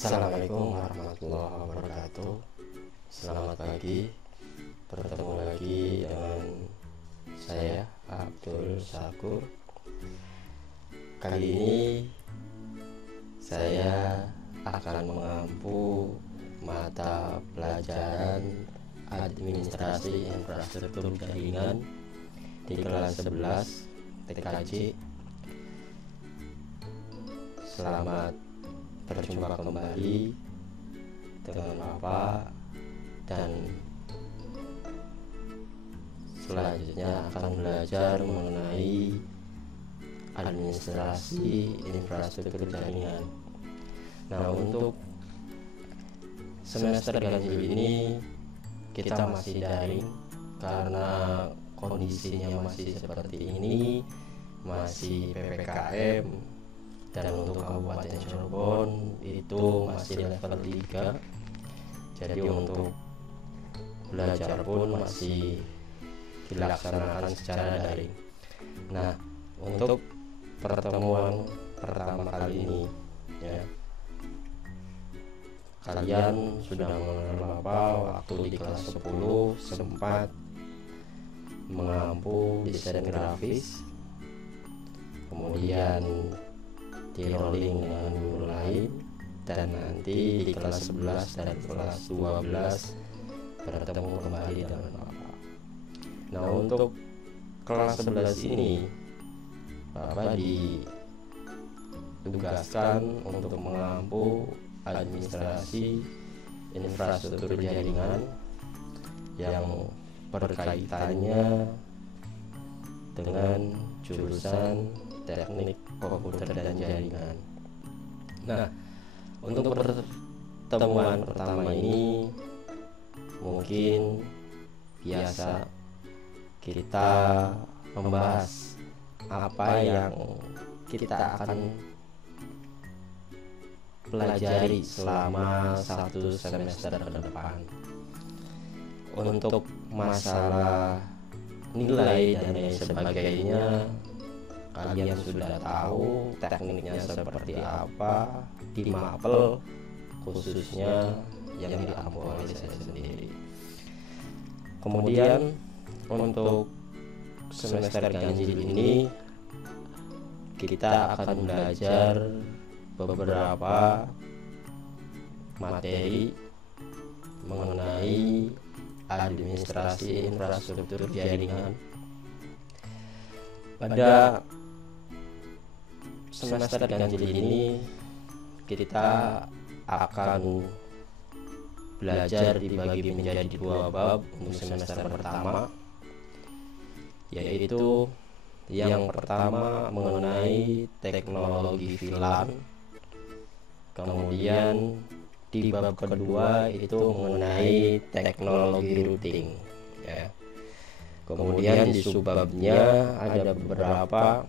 Assalamualaikum warahmatullahi wabarakatuh. Selamat pagi. Bertemu lagi dengan saya Abdul Syakur. Kali ini saya akan mengampu mata pelajaran administrasi infrastruktur jaringan di kelas 11 TKJ. Selamat berjumpa kembali dengan Bapak, dan selanjutnya akan belajar mengenai administrasi infrastruktur jaringan. Nah, untuk semester ganjil ini kita masih daring karena kondisinya masih seperti ini, masih PPKM. Dan untuk Kabupaten Cirebon itu masih level 3. Jadi untuk belajar pun masih dilaksanakan secara daring. Nah, untuk pertemuan pertama kali ini ya, kalian sudah mengenal Bapak waktu di kelas 10 sempat mengampu desain grafis, kemudian di rolling dengan guru lain, dan nanti di kelas 11 dan kelas 12 bertemu kembali dengan Bapak. Nah, untuk kelas 11 ini Bapak ditugaskan untuk mengampu administrasi infrastruktur jaringan yang berkaitannya dengan jurusan teknik komputer dan jaringan. Nah, untuk pertemuan pertama ini mungkin biasa kita membahas apa yang kita akan pelajari selama 1 semester ke depan. Untuk masalah nilai dan lain sebagainya, kalian sudah tahu tekniknya seperti apa di Mapel, khususnya yang diampu oleh saya sendiri. Kemudian untuk semester ganjil ini kita akan belajar beberapa materi mengenai administrasi infrastruktur jaringan. Pada semester ganjil ini kita akan belajar dibagi menjadi 2 bab untuk semester pertama, yaitu yang pertama mengenai teknologi VLAN, kemudian di bab kedua itu mengenai teknologi routing ya. Kemudian di subbabnya ada beberapa.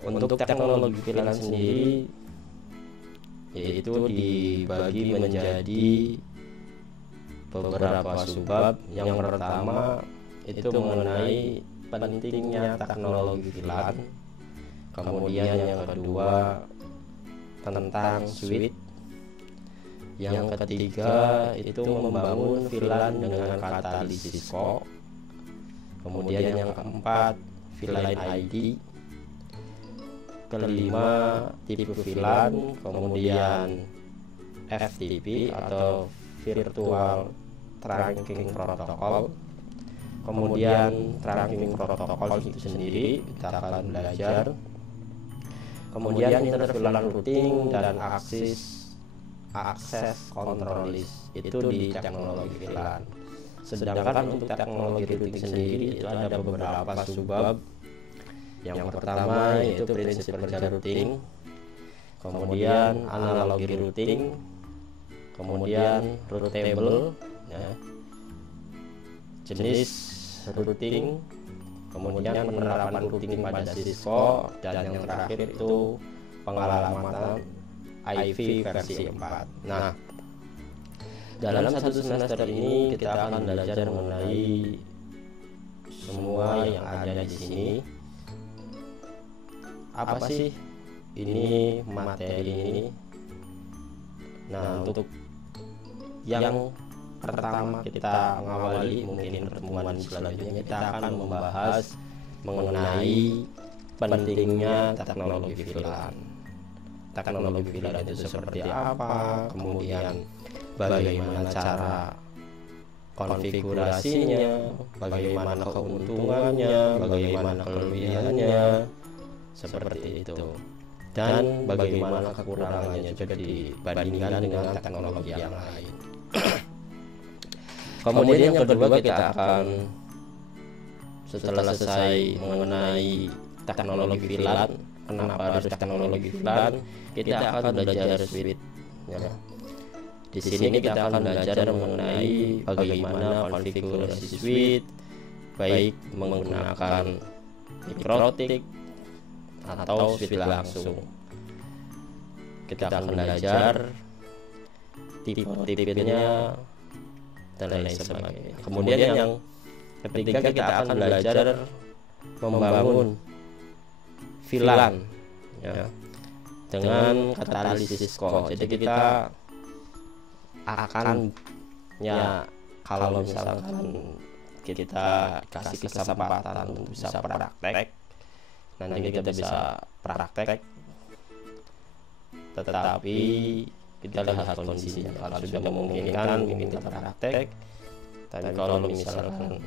Untuk teknologi VLAN sendiri yaitu dibagi menjadi beberapa subbab. Yang pertama itu mengenai pentingnya teknologi VLAN, kemudian yang kedua tentang switch, yang ketiga itu membangun VLAN dengan katalisis kok, kemudian yang keempat VLAN ID, kelima tipe VLAN, kemudian FTP atau Virtual Trunking Protocol, kemudian trunking protokol itu sendiri kita akan belajar, kemudian interVLAN routing dan akses control list itu di teknologi VLAN. Sedangkan untuk teknologi routing sendiri itu ada beberapa subbab. Yang pertama yaitu prinsip kerja routing, kemudian analogi routing, kemudian routable ya, jenis routing, kemudian penerapan routing pada Cisco, dan yang terakhir itu pengalaman IV versi 4. Nah, dalam 1 semester ini kita akan belajar mengenai semua yang ada di sini. Apa sih ini materi ini? Nah, untuk yang pertama kita mengawali mungkin pertemuan selanjutnya kita akan membahas mengenai pentingnya teknologi VLAN. Teknologi VLAN itu seperti apa, kemudian bagaimana cara konfigurasinya, bagaimana keuntungannya, bagaimana kelebihannya, seperti itu. Dan bagaimana kekurangannya juga dibandingkan dengan teknologi yang lain. Kemudian yang kedua kita akan setelah selesai mengenai teknologi VLAN, kenapa harus teknologi VLAN, kita akan belajar switch ya. Di sini kita akan belajar mengenai bagaimana konfigurasi switch, baik menggunakan mikrotik atau switch langsung. Kita akan belajar tipe-tipenya dan lain sebagainya. Kemudian yang ketiga kita akan belajar membangun VLAN ya, dengan katalisis core. Jadi kita akan ya, kalau misalkan kita kasih kesempatan untuk bisa praktek, nanti kita bisa praktek, tetapi kita lihat kondisinya. Kalau sudah memungkinkan mungkin kita praktek, tapi kalau misalkan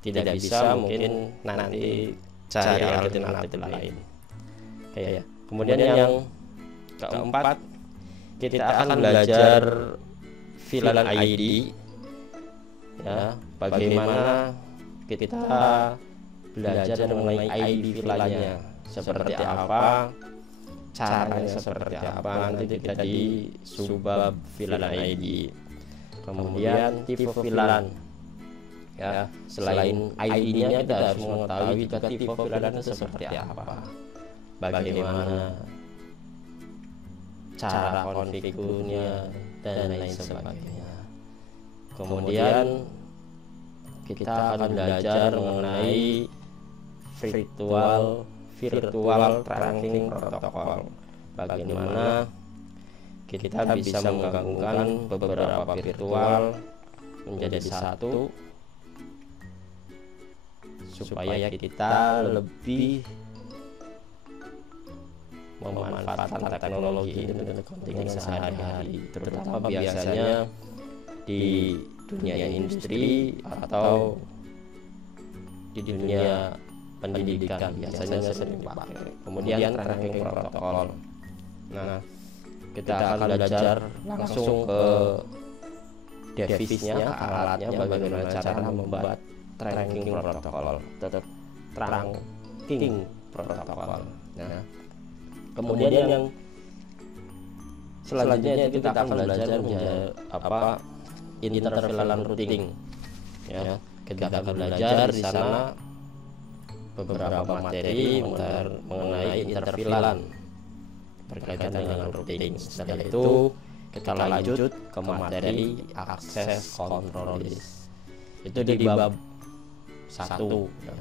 tidak bisa mungkin nanti cari alternatif lain. Oke ya. Kemudian yang keempat kita akan belajar VLAN ID ya, bagaimana kita belajar mengenai ID VLAN-nya seperti apa, caranya seperti apa, nanti kita di subbab VLAN ID. Kemudian tipe VLAN ya, selain ID-nya kita harus mengetahui juga tipe VLAN seperti apa, bagaimana cara konfigurasinya dan lain sebagainya. Kemudian kita akan belajar mengenai virtual trunking protokol, bagaimana kita bisa menggabungkan beberapa virtual menjadi satu supaya kita lebih memanfaatkan teknologi ini untuk kepentingan sehari-hari, terutama biasanya di dunia industri atau di dunia pendidikan biasanya sering dipakai. Kemudian trunking protokol. Nah, kita akan belajar langsung ke device-nya, alatnya, bagaimana cara membuat trunking protokol, trunking protokol. Nah, kemudian yang selanjutnya kita akan belajar inter-VLAN routing ya. Kita akan belajar di sana beberapa materi mengenai inter-VLAN berkaitan dengan routing. Setelah itu kita lanjut ke materi akses control list. Itu di bab 1 ya.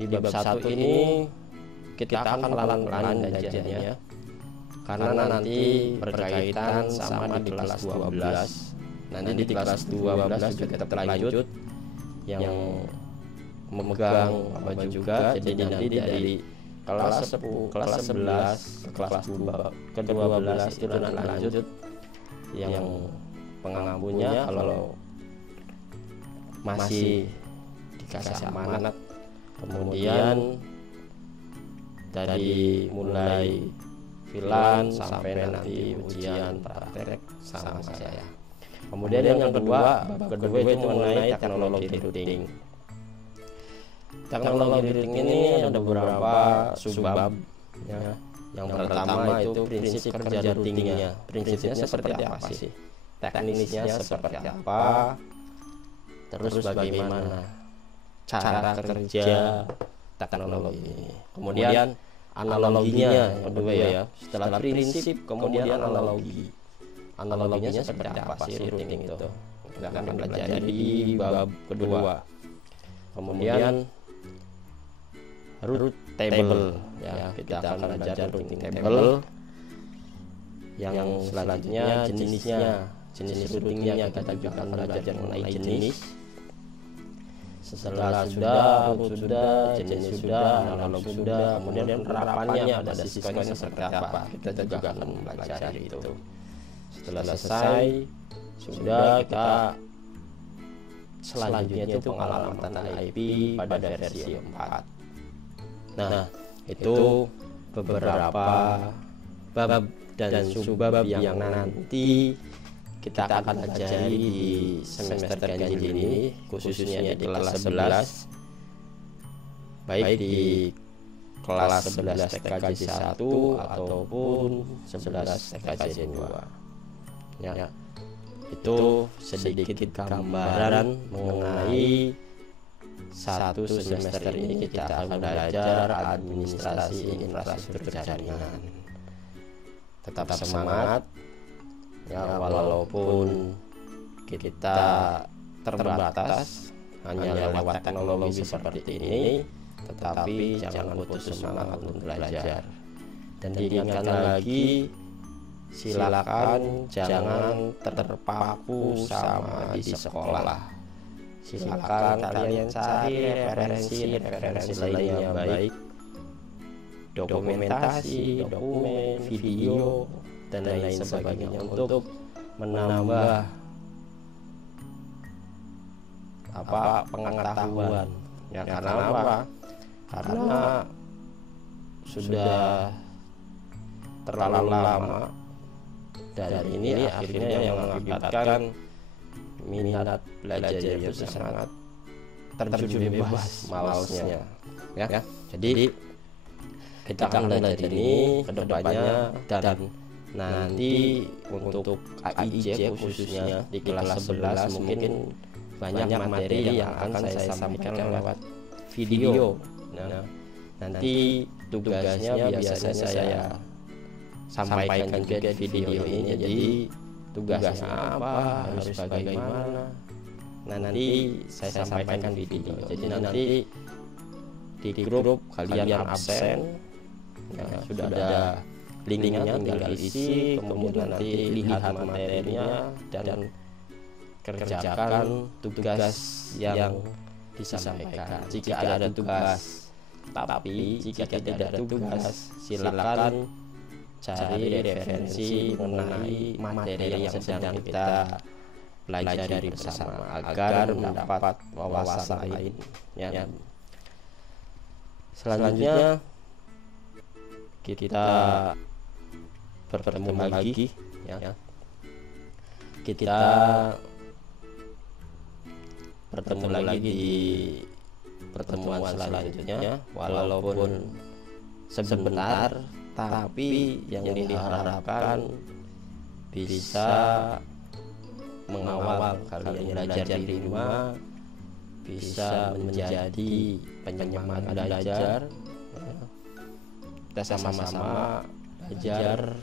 Di bab 1 ini kita akan pelan-pelan belajarnya karena nanti berkaitan sama di kelas 12. Nanti di kelas 12 juga kita lanjut yang memegang apa juga. Jadi nanti dari kelas 10, kelas 11 ke kelas 12 itu nanti lanjut yang pengampunya kalau masih dikasih amanat. Kemudian dari mulai VLAN sampai nanti ujian praktek sama saya. Kemudian yang kedua itu mengenai teknologi routing. Teknologi routing ini ada beberapa subbab ya. Yang pertama itu prinsip kerja routingnya. Prinsipnya seperti apa sih? Teknisnya seperti apa? Terus bagaimana cara kerja teknologi ini? Kemudian analoginya yang kedua ya. Setelah prinsip kemudian analogi. Analoginya seperti apa sih routing itu? Kita akan belajar di bab kedua. Kemudian route table ya, kita akan belajar routing table Yang selanjutnya jenis routingnya, kita juga akan belajar mengenai jenis. Setelah sudah, jenis sudah, analog sudah, kemudian penerapannya pada Cisco seperti apa, kita juga akan mempelajari itu. Setelah selesai, sudah kita selanjutnya itu pengalamatan IP pada versi 4. Nah, itu beberapa bab dan subbab yang nanti kita akan pelajari di semester ganjil ini, khususnya di kelas 11, baik di kelas 11 TKJ 1 ataupun 11 TKJ 2 ya. Itu sedikit gambaran mengenai satu semester ini kita akan belajar administrasi infrastruktur jaringan. Tetap semangat ya, walaupun kita terbatas hanya lewat teknologi seperti ini, tetapi jangan putus semangat untuk belajar. Dan diingatkan lagi, silakan jangan terpaku sama di sekolah. Silakan kalian cari referensi lainnya, baik dokumentasi, dokumen, video, dan lain sebagainya untuk menambah pengetahuan ya. Karena apa? Karena sudah terlalu lama, dan ini akhirnya yang mengakibatkan minat belajar itu sangat terjun bebas, malasnya ya. Jadi kita akan belajar ini ke depannya, dan nanti untuk AIJ khususnya di kelas 11 mungkin banyak materi yang akan saya sampaikan lewat video. Nah, nanti tugasnya biasanya saya sampaikan juga di video ini. Jadi tugasnya apa, harus bagaimana, nanti saya sampaikan di video. Jadi nanti di grup kalian absen ya, sudah ada linknya, tinggal isi, kemudian nanti lihat materinya dan kerjakan tugas yang disampaikan. Jika ada tugas, tapi jika tidak ada tugas, silakan cari referensi mengenai materi yang sedang kita pelajari bersama agar mendapat wawasan lain ya. Selanjutnya kita bertemu lagi ya. Kita bertemu lagi di pertemuan selanjutnya, walaupun sebentar, tapi yang diharapkan bisa mengawal kalian belajar di rumah, bisa menjadi penyemangat belajar. Kita sama-sama belajar,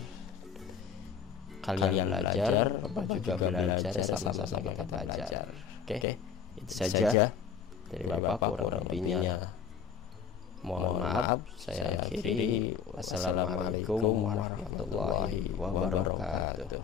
kalian belajar, Bapak juga belajar, sama-sama kita belajar. Oke, itu saja dari Bapak, kurang lebihnya mohon maaf. Saya akhiri. Wassalamualaikum warahmatullahi wabarakatuh.